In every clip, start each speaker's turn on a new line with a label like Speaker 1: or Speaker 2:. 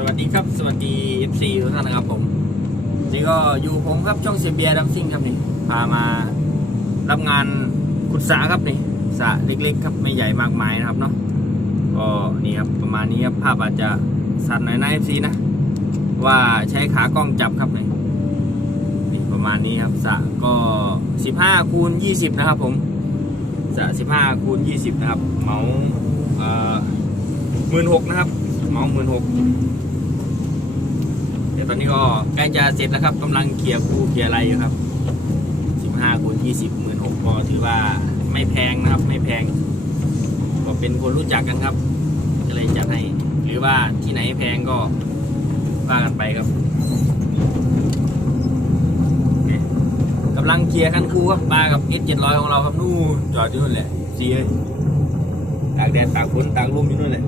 Speaker 1: สวัสดีครับ สวัสดี FC ทุกท่านนะครับผม นี่ก็อยู่ผมครับช่องเซเบียดัมซิ่งครับนี่ พามารับงานขุดสระครับนี่สระเล็กๆครับไม่ใหญ่มากมายนะครับเนาะ ก็นี่ครับประมาณนี้ครับภาพอาจจะสั่นหน่อยนะ FC นะ ว่าใช้ขากล้องจับครับนี่นี่ประมาณนี้ครับสระก็ 15คูณ20 นะครับผมสระ15คูณ20 นะครับ เมาเอ่อหมื่นหกนะครับเหมาหมื่นหก ตอนนี้ก็ใกล้จะเสร็จแล้วครับกำลังเคลียร์คูเคลียร์อะไรอยู่ครับ 15คูณ20หมื่นหกก็ถือว่าไม่แพงนะครับ ไม่แพง ก็เป็นคนรู้จักกันครับ ก็เลยจัดให้หรือว่าที่ไหนแพงก็ว่ากันไปครับกำลังเคลียร์คันคูครับมากับ S 700 ของเราครับนู่นจอดอยู่นู่นแหละซีเอ้ยตากแดดตากฝนตากลมอยู่นู่นแหละ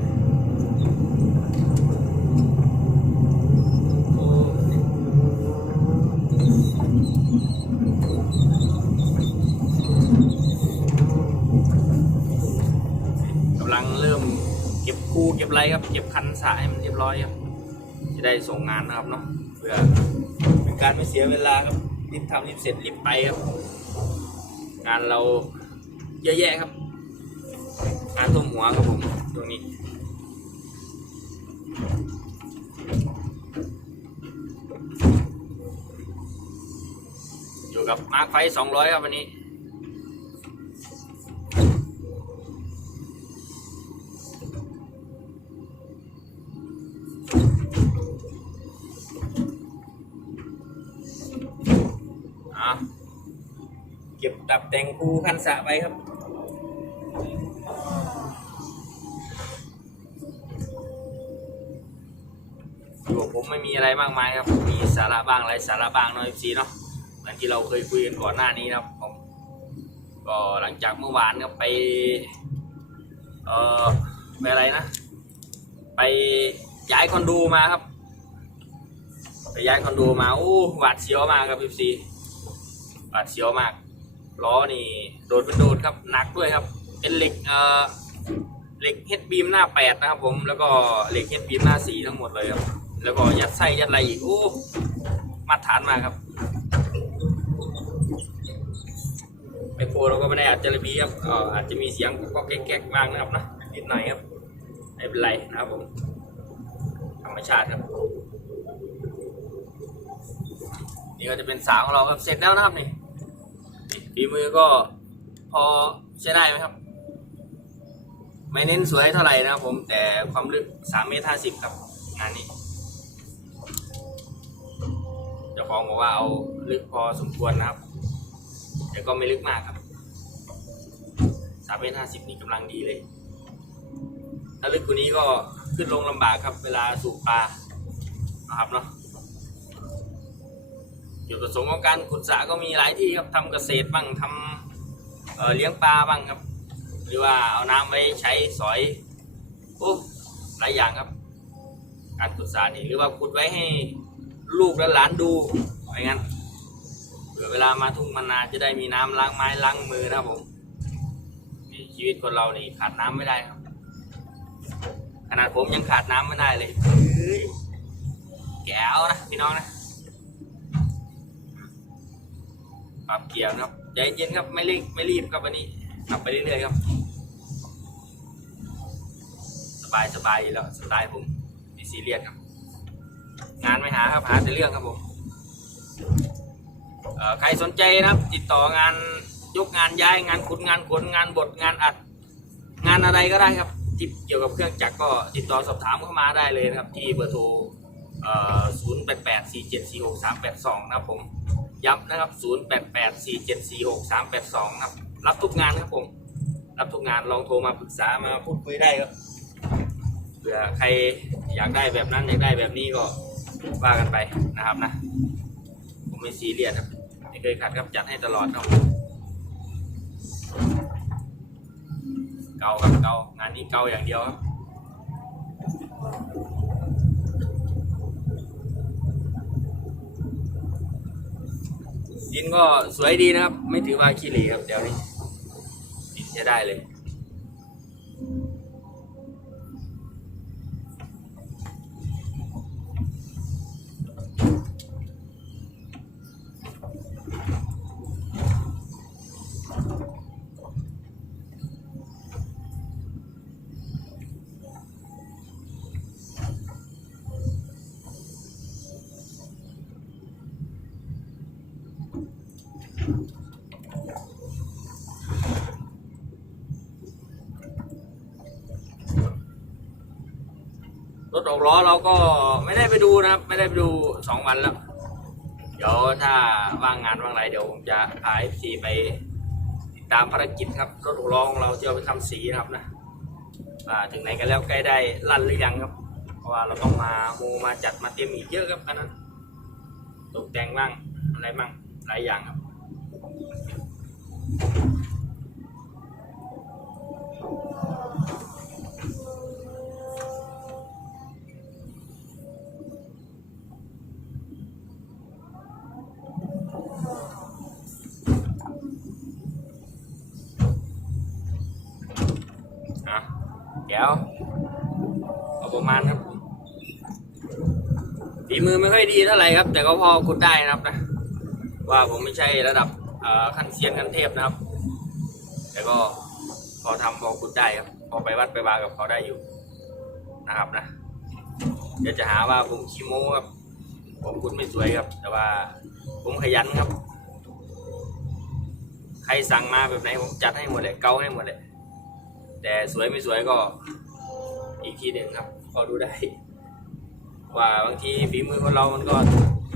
Speaker 1: คู่เก็บไรครับ เก็บคันสระให้มันเรียบร้อยครับ จะได้ส่งงานนะครับเนาะเพื่อเป็นการไม่เสียเวลาครับรีบทำรีบเสร็จรีบไปครับ งานเราเยอะแยะครับงานทุ่มหัวครับผมตรงนี้อยู่กับมาร์คไฟสองร้อยครับวันนี้ แต่งคูคันสะไปครับอยู่กับผมไม่มีอะไรมากมายครับ มีสาระบ้างไรสาระบ้างเนาะ FC เนาะเหมือนที่เราเคยคุยกันก่อนหน้านี้นะครับผมก็หลังจากเมื่อวานก็ไป เอ่อไปอะไรนะ ไปย้ายคอนโดมาครับ ไปย้ายคอนโดมา โอ้หวาดเสียวมากครับพี่ซีหวาดเสียวมาก ล้อนี่โดดเป็นโดดครับหนักด้วยครับ เป็นเหล็กเอ่อเหล็กเฮดบีมหน้าแปดนะครับ ผมแล้วก็เหล็กเฮดบีมหน้าสี่ทั้งหมดเลยครับแล้วก็ยัดไส้ยัดอะไรอีกโอ้มาตรฐานมาครับไมโครเราก็ไม่ได้อัดจระบีครับเอ่ออาจจะมีเสียงก็แก๊กๆบ้างนะครับนะนิดหน่อยครับไม่เป็นไรนะครับผมธรรมชาติครับนี่ก็จะเป็นสาวของเราครับเสร็จแล้วนะครับนี่ ฝีมือก็พอใช้ได้ไหมครับ ไม่เน้นสวยเท่าไหร่นะครับผมแต่ความลึก3เมตร50ครับงานนี้เจ้าของบอกว่าเอาลึกพอสมควรนะครับ แต่ก็ไม่ลึกมากครับสามเมตรห้าสิบนี่กำลังดีเลยถ้าลึกกว่านี้ก็ขึ้นลงลำบากครับ เวลาสูบปลานะครับเนาะ จุดประสงค์ของการขุดสระก็มีหลายที่ครับทำเกษตรบ้างทำเอ่อเลี้ยงปลาบ้างครับ หรือว่าเอาน้ำไว้ใช้สอยโอ้หลายอย่างครับ การขุดสระนี่หรือว่าขุดไว้ให้ลูกและหลานดูอะไรงั้นเผื่อเวลามาทุ่งมานาจะได้มีน้ำล้างไม้ล้างมือนะครับผมชีวิตคนเรานี่ขาดน้ำไม่ได้ครับ ขนาดผมยังขาดน้ำไม่ได้เลยแก้วนะพี่น้องนะ เกียร์นะครับใจเย็นครับไม่รีบไม่รีบครับวันนี้ขับไปเรื่อยๆครับ สบายสบายแล้วสไตล์ผมไม่ซีเรียสครับ งานไม่หาครับหาแต่เรื่องครับผมใครสนใจนะครับ ติดต่องานยกงานย้ายงานขุดงานขนงานบดงานอัด งานอะไรก็ได้ครับที่เกี่ยวกับเครื่องจักรก็ติดต่อสอบถามเข้ามาได้เลยนะครับ ที่เบอร์โทร 0 8 8 4 7 4 6 3 8 2 นะครับผม ย้ำนะครับ 0 8 8 4 7 4 6 3 8 2 ครับ รับทุกงานครับผม รับทุกงานลองโทรมาปรึกษามาพูดคุยได้ครับ เผื่อใครอยากได้แบบนั้นอยากได้แบบนี้ก็ว่ากันไปนะครับนะ ผมไม่ซีเรียสครับ ไม่เคยขัดครับจัดให้ตลอดครับเกาครับเกางานนี้เกาอย่างเดียวครับ ดินก็สวยดีนะครับ ไม่ถือว่าขี้เหร่ครับเดี๋ยวนี้ดินใช้ได้เลย รถหกล้อเราก็ไม่ได้ไปดูนะครับ ไม่ได้ไปดูสองวันแล้ว เดี๋ยวถ้าว่างงานว่างไรเดี๋ยวผมจะพาเอฟซีไปติดตามภารกิจครับ รถหกล้อของเราที่เอาไปทำสีนะครับนะว่าถึงไหนกันแล้วใกล้ได้ลั่นหรือยังครับ เพราะว่าเราต้องมาโมมาจัดมาเตรียมอีกเยอะครับอันนั้นตกแต่งบ้างอะไรบ้างหลายอย่างครับ อะเดี๋ยวเอาประมาณครับฝีมือไม่ค่อยดีเท่าไหร่ครับ แต่ก็พอขุดได้นะครับนะ ว่าผมไม่ใช่ระดับขั้นเซียนขั้นเทพนะครับ แต่ก็พอทำพอขุดได้ครับ พอไปวัดไปวากับเขาได้อยู่นะครับนะ เดี๋ยวจะหาว่าผมขี้โม้ครับ ผมขุดไม่สวยครับ แต่ว่าผมขยันครับ ใครสั่งมาแบบไหนผมจัดให้หมดเลย เกาให้หมดเลย แต่สวยไม่สวยก็อีกทีหนึ่งครับ ก็ดูได้ ว่าบางทีฝีมือคนเรามันก็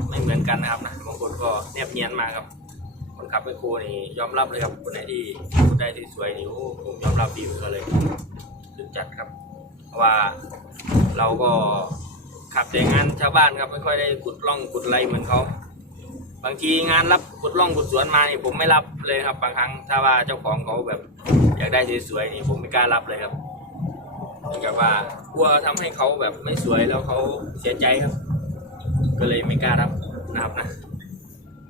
Speaker 1: ไม่เหมือนกันนะครับนะบางคนก็แนบเนียนมาครับคนขับไปโคนี่ยอมรับเลยครับคนไหนที่พูดได้ที่สวยนี่โอ้ผมยอมรับฝีมือเขาเลยสุดจัดครับ เพราะว่าเราก็ขับแต่งานชาวบ้านครับไม่ค่อยได้ขุดร่องขุดอะไรเหมือนเขาบางทีงานรับขุดร่องขุดสวนมานี่ผมไม่รับเลยครับบางครั้งถ้าว่าเจ้าของเขาแบบ อยากได้สวยๆนี่ผมไม่กล้ารับเลยครับเนื่องจากว่ากลัวทำให้เขาแบบไม่สวยแล้วเขาเสียใจครับ ก็เลยไม่กล้ารับนะครับนะ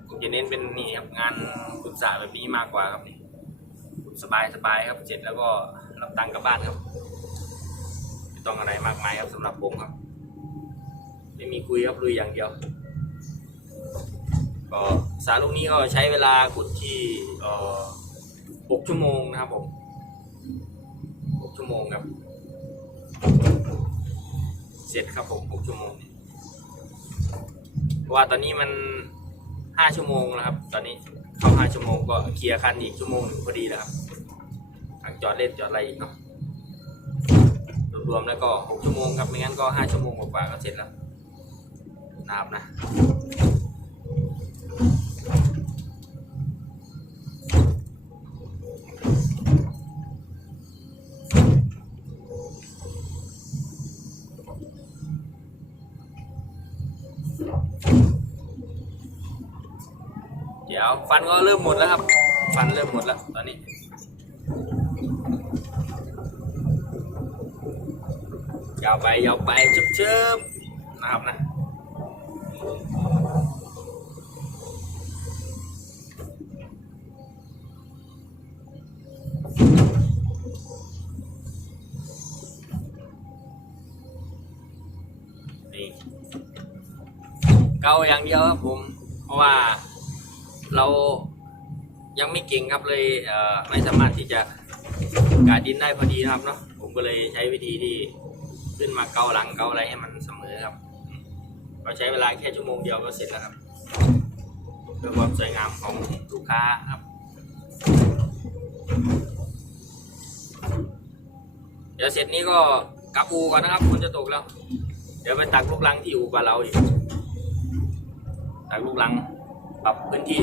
Speaker 1: ผมจะเน้นเป็นนี่ครับงานขุดสระแบบนี้มากกว่าครับนี่ขุดสบายๆครับเสร็จแล้วก็รับตังค์กลับบ้านครับไม่ต้องอะไรมากมายครับสำหรับผมครับ ไม่มีคุยครับลุยอย่างเดียวก็สาลูกนี้ก็ใช้เวลาขุดที่ เอ่อหกชั่วโมงนะครับผมหกชั่วโมงครับ เสร็จครับผมหกชั่วโมงเพราะว่าตอนนี้มันห้าชั่วโมงแล้วครับ ตอนนี้เข้าห้าชั่วโมงก็เคลียร์คันอีกชั่วโมงหนึ่งพอดีแล้วครับทางจอดเล่นจอดอะไรอีกเนาะ รวมๆแล้วก็หกชั่วโมงครับ ไม่งั้นก็ห้าชั่วโมงกว่าก็เสร็จแล้วนะครับนะ ดี๋ยวฟันก็เริ่มหมดแล้วครับ ฟันเริ่มหมดแล้วตอนนี้ยาวไปยาวไปชึบชึบนะครับนะเกาอย่างเดียวครับผม เพราะว่า เรายังไม่เก่งครับเลยไม่สามารถที่จะกาดินได้พอดีนะครับเนาะผมก็เลยใช้วิธีที่ขึ้นมาเกาหลังเกาอะไรให้มันเสมอครับอืมก็ใช้เวลาแค่ชั่วโมงเดียวก็เสร็จแล้วครับเพื่อความสวยงามของลูกค้าครับ เดี๋ยวเสร็จนี้ก็กลับอูก่อนนะครับฝนจะตกแล้ว เดี๋ยวไปตักลูกลังที่อูบานเราอีกตักลูกลัง ปรับพื้นที่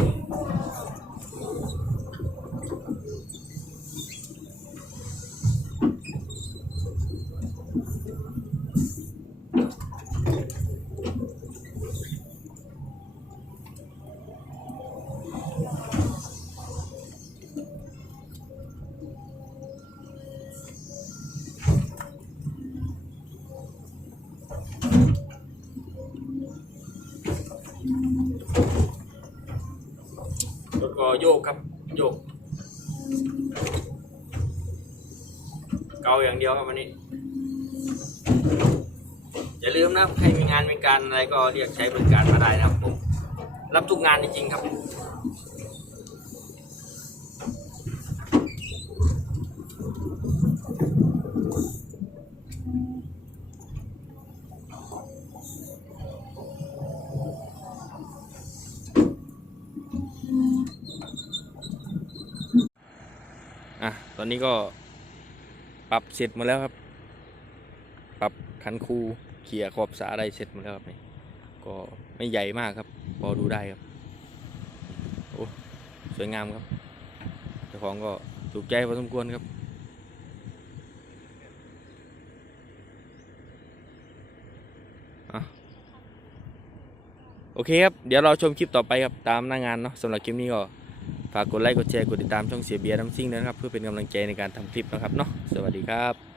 Speaker 1: โยกครับโยก เกาอย่างเดียวครับวันนี้ อย่าลืมนะใครมีงานมีการอะไรก็เรียกใช้บริการมาได้นะครับผม รับทุกงานจริงๆครับ อะตอนนี้ก็ปรับเสร็จหมดแล้วครับ ปรับคันคูเคลียขอบสระอะไรเสร็จหมดแล้วครับนี่ก็ไม่ใหญ่มากครับ พอดูได้ครับโอ้สวยงามครับเจ้าของก็ถูกใจพอสมควรครับโอเคครับ เดี๋ยวเราชมคลิปต่อไปครับ ตามหน้างานเนาะสำหรับคลิปนี้ก็ ฝากกดไลค์กดแชร์กดติดตามช่องเสียเบียร์น้ำซิ่งนะครับ เพื่อเป็นกำลังใจในการทำคลิปนะครับเนาะสวัสดีครับ